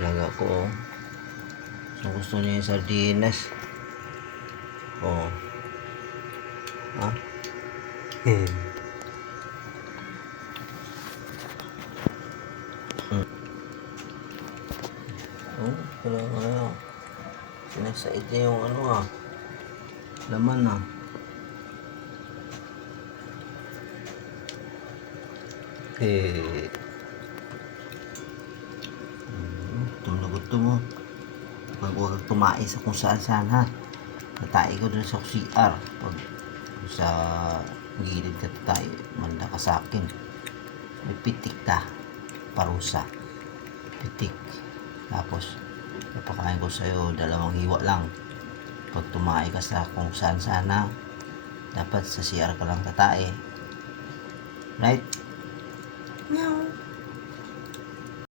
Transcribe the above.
Talaga ko, oh. So, gusto niya yung sardinas. Oh. Ha? Kaya sinasait niya yung laman gutom na gutom mo. Huwag tumae sa kung saan ha. Natay ko dun sa CR. Pag sa gilid ka tayo, manda ka sa akin. May pitik ka. Parusa. Pitik. Tapos, napakain ko sa'yo, 2 hiwa lang. Pag tumae ka sa kung saan sana, dapat sa CR ka lang tatae. Right? Meow.